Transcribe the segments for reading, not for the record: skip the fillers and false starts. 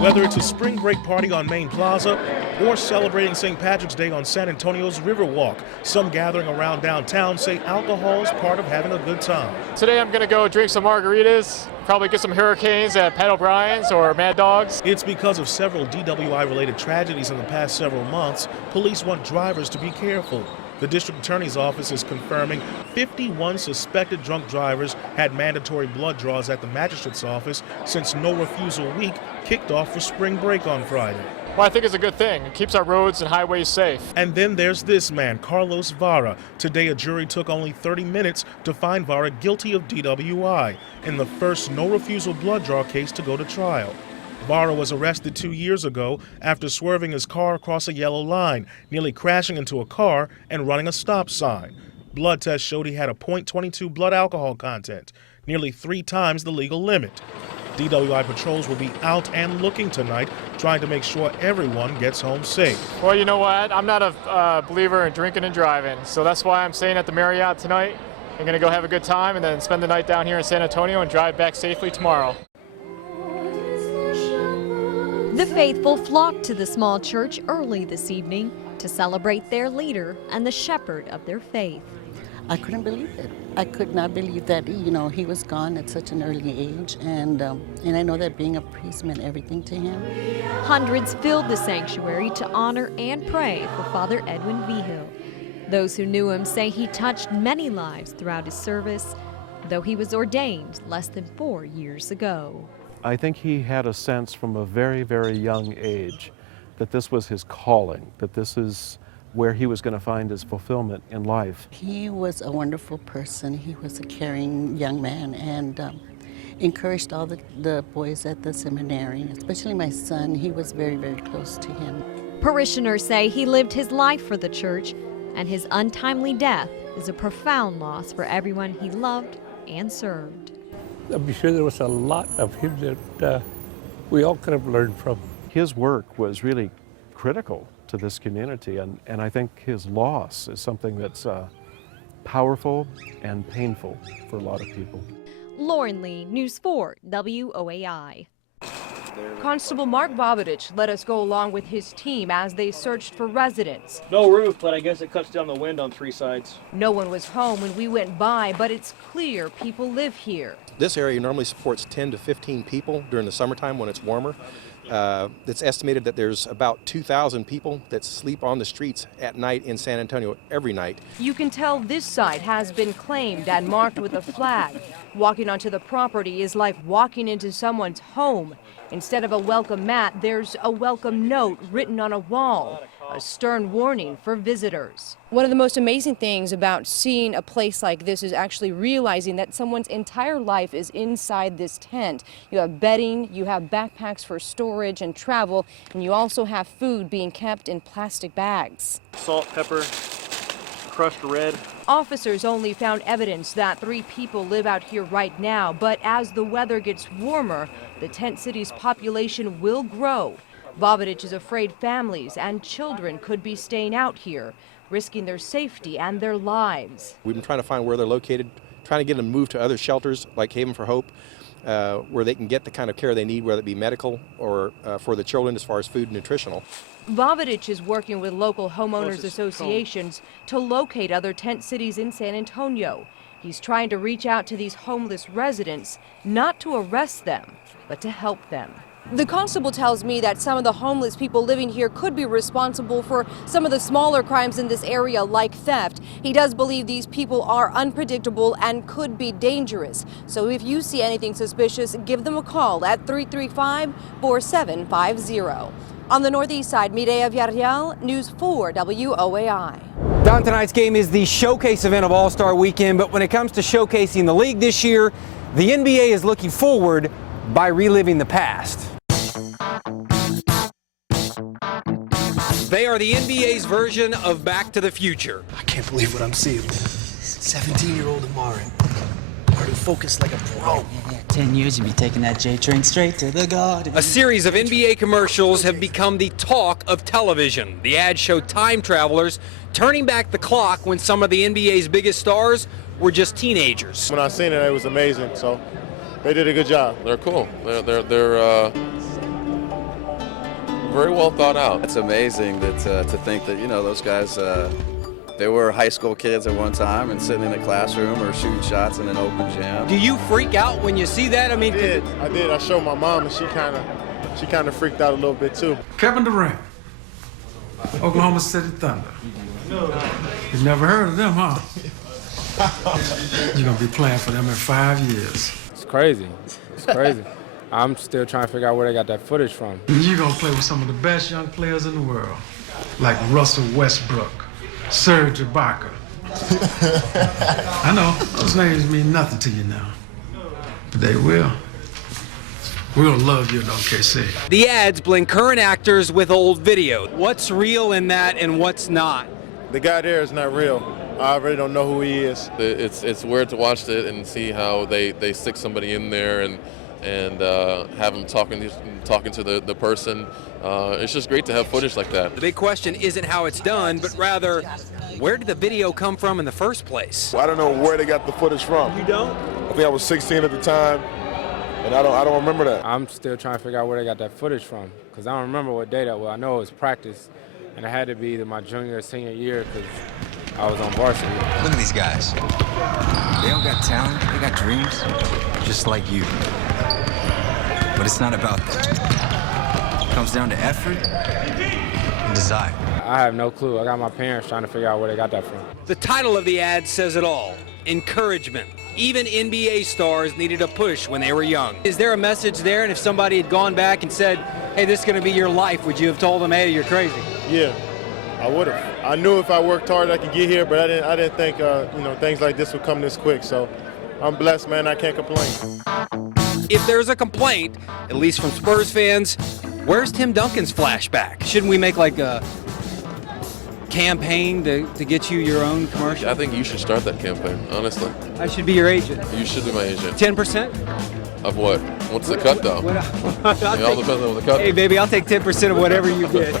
Whether it's a spring break party on Main Plaza or celebrating St. Patrick's Day on San Antonio's Riverwalk, some gathering around downtown say alcohol is part of having a good time. Today I'm going to go drink some margaritas, probably get some hurricanes at Pat O'Brien's or Mad Dogs. It's because of several DWI-related tragedies in the past several months. Police want drivers to be careful. The district attorney's office is confirming 51 suspected drunk drivers had mandatory blood draws at the magistrate's office since No Refusal Week kicked off for spring break on Friday. Well, I think it's a good thing. It keeps our roads and highways safe. And then there's this man, Carlos Vara. Today, a jury took only 30 minutes to find Vara guilty of DWI in the first No Refusal blood draw case to go to trial. Vara was arrested 2 years ago after swerving his car across a yellow line, nearly crashing into a car and running a stop sign. Blood tests showed he had a .22 blood alcohol content, nearly 3 times the legal limit. DWI patrols will be out and looking tonight, trying to make sure everyone gets home safe. Well, you know what? I'm not a believer in drinking and driving, so that's why I'm staying at the Marriott tonight. I'm going to go have a good time and then spend the night down here in San Antonio and drive back safely tomorrow. The faithful flocked to the small church early this evening to celebrate their leader and the shepherd of their faith. I couldn't believe it. I could not believe that, he was gone at such an early age, and I know that being a priest meant everything to him. Hundreds filled the sanctuary to honor and pray for Father Edwin Vigil. Those who knew him say he touched many lives throughout his service, though he was ordained less than 4 years ago. I think he had a sense from a very, very young age that this was his calling, that this is where he was going to find his fulfillment in life. He was a wonderful person. He was a caring young man and encouraged all the boys at the seminary, especially my son. He was very, very close to him. Parishioners say he lived his life for the church, and his untimely death is a profound loss for everyone he loved and served. I'm sure there was a lot of him that we all could have learned from. His work was really critical to this community, and I think his loss is something that's powerful and painful for a lot of people. Lauren Lee, News 4 WOAI. Constable Mark Bobadich let us go along with his team as they searched for residents. No roof, but I guess it cuts down the wind on 3 sides. No one was home when we went by, but it's clear people live here. This area normally supports 10 to 15 people during the summertime when it's warmer. It's estimated that there's about 2,000 people that sleep on the streets at night in San Antonio every night. You can tell this site has been claimed and marked with a flag. Walking onto the property is like walking into someone's home. Instead of a welcome mat, there's a welcome note written on a wall, a stern warning for visitors. One of the most amazing things about seeing a place like this is actually realizing that someone's entire life is inside this tent. You have bedding, you have backpacks for storage and travel, and you also have food being kept in plastic bags. Salt, pepper, crushed red. Officers only found evidence that 3 people live out here right now, but as the weather gets warmer, the tent city's population will grow. Bobadich is afraid families and children could be staying out here, risking their safety and their lives. We've been trying to find where they're located, trying to get them moved to other shelters like Haven for Hope, where they can get the kind of care they need, whether it be medical or for the children as far as food and nutritional. Bobadich is working with local homeowners associations to locate other tent cities in San Antonio. He's trying to reach out to these homeless residents, not to arrest them, but to help them. The constable tells me that some of the homeless people living here could be responsible for some of the smaller crimes in this area, like theft. He does believe these people are unpredictable and could be dangerous. So if you see anything suspicious, give them a call at 335-4750. On the northeast side, Mireya Villarreal, News 4 WOAI. Don, tonight's game is the showcase event of All-Star Weekend, but when it comes to showcasing the league this year, the NBA is looking forward by reliving the past. They are the NBA's version of Back to the Future. I can't believe what I'm seeing. 17-year-old Amari. Already focused like a pro. 10 years you'd be taking that J train straight to the garden. A series of NBA commercials have become the talk of television. The ads show time travelers turning back the clock when some of the NBA's biggest stars were just teenagers. When I seen it, it was amazing. So They did a good job. They're cool. They're very well thought out. It's amazing that to think that, you know, those guys, they were high school kids at one time and sitting in a classroom or shooting shots in an open gym. Do you freak out when you see that? I mean, I did. I showed my mom, and she kind of freaked out a little bit too. Kevin Durant, Oklahoma City Thunder. You've never heard of them, huh? You're gonna be playing for them in 5 years. It's crazy. It's crazy. I'm still trying to figure out where they got that footage from. You're gonna play with some of the best young players in the world, like Russell Westbrook, Serge Ibaka. I know, those names mean nothing to you now, but they will. We'll love you in OKC. The ads blend current actors with old video. What's real in that and what's not? The guy there is not real. I really don't know who he is. It's weird to watch it and see how they stick somebody in there and have them talking to the person. It's just great to have footage like that. The big question isn't how it's done, but rather, where did the video come from in the first place? Well, I don't know where they got the footage from. You don't? I think I was 16 at the time, and I don't remember that. I'm still trying to figure out where they got that footage from, because I don't remember what day that was. I know it was practice, and it had to be either my junior or senior year, because I was on varsity. Look at these guys. They all got talent, they got dreams, just like you. But it's not about that. It comes down to effort and desire. I have no clue. I got my parents trying to figure out where they got that from. The title of the ad says it all. Encouragement. Even NBA stars needed a push when they were young. Is there a message there? And if somebody had gone back and said, hey, this is going to be your life, would you have told them, hey, you're crazy? Yeah, I would have. I knew if I worked hard I could get here, but I didn't think things like this would come this quick. So I'm blessed, man. I can't complain. If there's a complaint, at least from Spurs fans, where's Tim Duncan's flashback? Shouldn't we make like a campaign to get you your own commercial? I think you should start that campaign, honestly. I should be your agent. You should be my agent. 10%? Of what? What's the cut, though? It all depends on the cut. Hey, baby, I'll take 10% of whatever you get.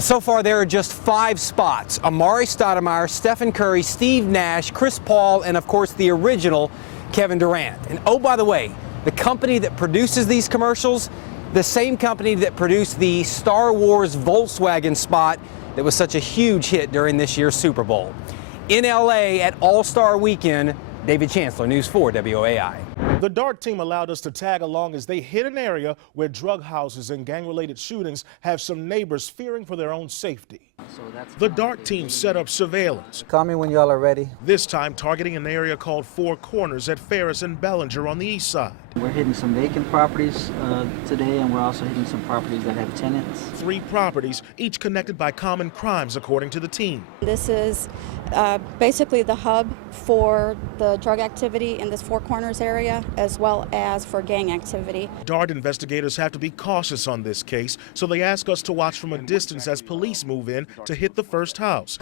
So far, there are just 5 spots. Amari Stoudemire, Stephen Curry, Steve Nash, Chris Paul, and of course the original Kevin Durant. And oh, by the way, the company that produces these commercials, the same company that produced the Star Wars Volkswagen spot that was such a huge hit during this year's Super Bowl. In LA at All-Star Weekend, David Chancellor, News 4 WOAI. The DART team allowed us to tag along as they hit an area where drug houses and gang-related shootings have some neighbors fearing for their own safety. The DART team set up surveillance. Call me when y'all are ready. This time targeting an area called Four Corners at Ferris and Bellinger on the east side. We're hitting some vacant properties today, and we're also hitting some properties that have tenants. 3 properties, each connected by common crimes, according to the team. This is basically the hub for the drug activity in this Four Corners area, as well as for gang activity. DART investigators have to be cautious on this case, so they ask us to watch from a distance as police move in to hit the first house.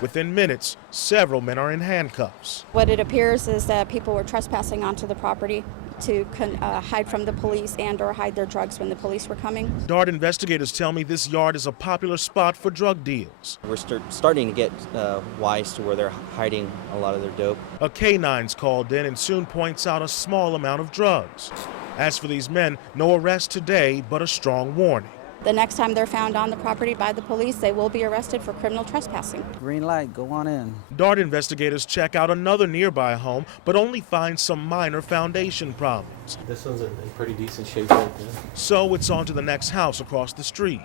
Within minutes, several men are in handcuffs. What it appears is that people were trespassing onto the property to hide from the police and or hide their drugs when the police were coming. DART investigators tell me this yard is a popular spot for drug deals. We're starting to get wise to where they're hiding a lot of their dope. A K-9's called in and soon points out a small amount of drugs. As for these men, no arrest today, but a strong warning. The next time they're found on the property by the police, they will be arrested for criminal trespassing. Green light, go on in. DART investigators check out another nearby home, but only find some minor foundation problems. This one's in pretty decent shape right there. So it's on to the next house across the street.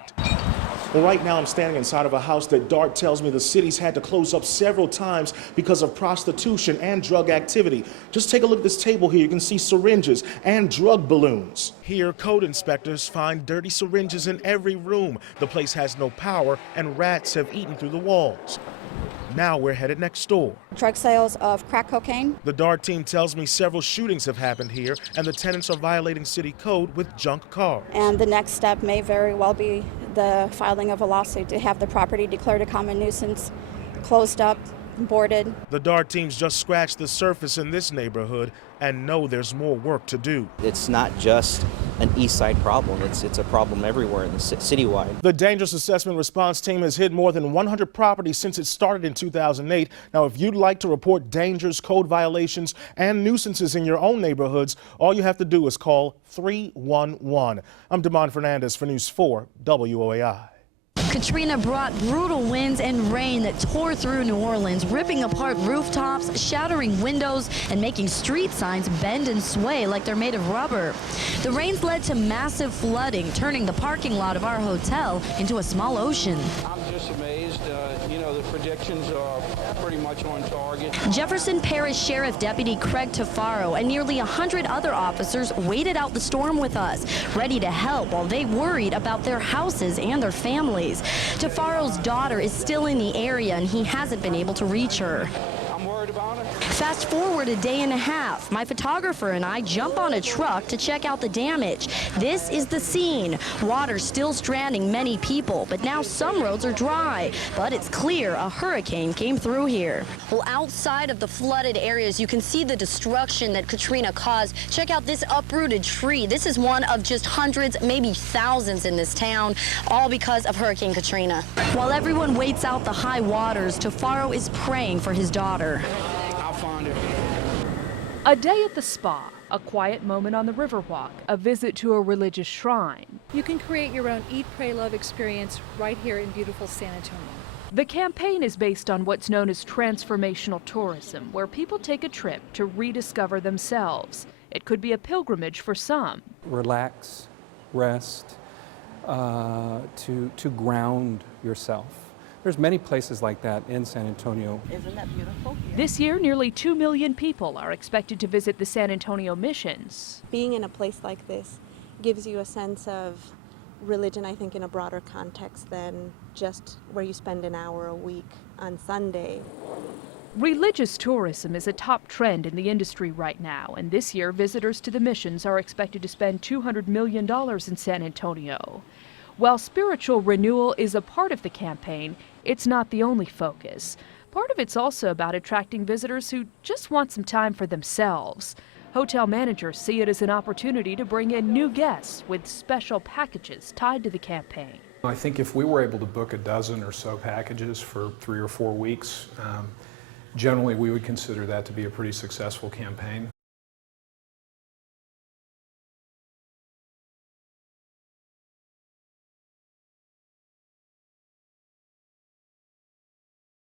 Well, right now I'm standing inside of a house that DART tells me the city's had to close up several times because of prostitution and drug activity. Just take a look at this table here. You can see syringes and drug balloons. Here, code inspectors find dirty syringes in every room. The place has no power and rats have eaten through the walls. Now we're headed next door. Drug sales of crack cocaine. The DART team tells me several shootings have happened here and the tenants are violating city code with junk cars. And the next step may very well be the filing of a lawsuit to have the property declared a common nuisance, closed up, boarded. The DART team's just scratched the surface in this neighborhood. and know there's more work to do. It's not just an east side problem, it's a problem everywhere in the citywide. The Dangerous Assessment Response Team has hit more than 100 properties since it started in 2008. Now, if you'd like to report dangers, code violations, and nuisances in your own neighborhoods, all you have to do is call 311. I'm Damon Fernandez for News 4 WOAI. Katrina brought brutal winds and rain that tore through New Orleans, ripping apart rooftops, shattering windows, and making street signs bend and sway like they're made of rubber. The rains led to massive flooding, turning the parking lot of our hotel into a small ocean. I'm just amazed. The predictions are pretty much on target. Jefferson Parish Sheriff Deputy Craig Tafaro and nearly 100 other officers waited out the storm with us, ready to help while they worried about their houses and their families. Tafaro's daughter is still in the area and he hasn't been able to reach her. I'm worried about it. Fast forward a day and a half. My photographer and I jump on a truck to check out the damage. This is the scene. Water still stranding many people, but now some roads are dry. But it's clear a hurricane came through here. Well, outside of the flooded areas, you can see the destruction that Katrina caused. Check out this uprooted tree. This is one of just hundreds, maybe thousands in this town, all because of Hurricane Katrina. While everyone waits out the high waters, Tafaro is praying for his daughter. A day at the spa, a quiet moment on the Riverwalk, a visit to a religious shrine. You can create your own Eat, Pray, Love experience right here in beautiful San Antonio. The campaign is based on what's known as transformational tourism, where people take a trip to rediscover themselves. It could be a pilgrimage for some. Relax, rest, to ground yourself. There's many places like that in San Antonio. Isn't that beautiful? This year, nearly 2 million people are expected to visit the San Antonio missions. Being in a place like this gives you a sense of religion, I think, in a broader context than just where you spend an hour a week on Sunday. Religious tourism is a top trend in the industry right now, and this year visitors to the missions are expected to spend $200 million in San Antonio. While spiritual renewal is a part of the campaign, it's not the only focus. Part of it's also about attracting visitors who just want some time for themselves. Hotel managers see it as an opportunity to bring in new guests with special packages tied to the campaign. I think if we were able to book a dozen or so packages for 3 or 4 weeks, generally we would consider that to be a pretty successful campaign.